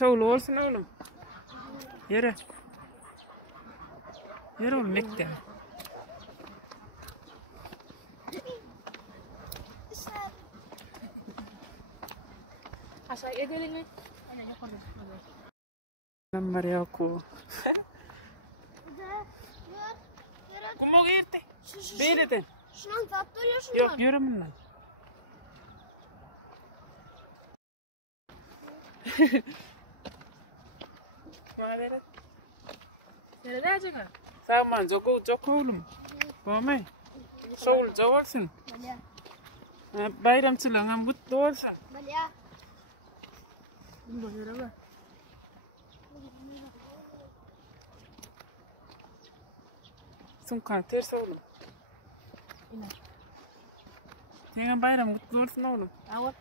Çoğulu olsun oğlum. Yere. Yere oğlum bekle. Aşağı edelim mi? Lambar yaku. Kumu girdi. Beyledi. Şunun tatlı oluyor şunlar. Yok yürümün lan. Nerede acaba? Sama çok oğlum. Bome. Soğul çok olsun. Bayram çılığına mutlu olsun. Balya. Bunu bak. Sunkan ters oğlum. Senin bayram mutlu olsun oğlum. Awak.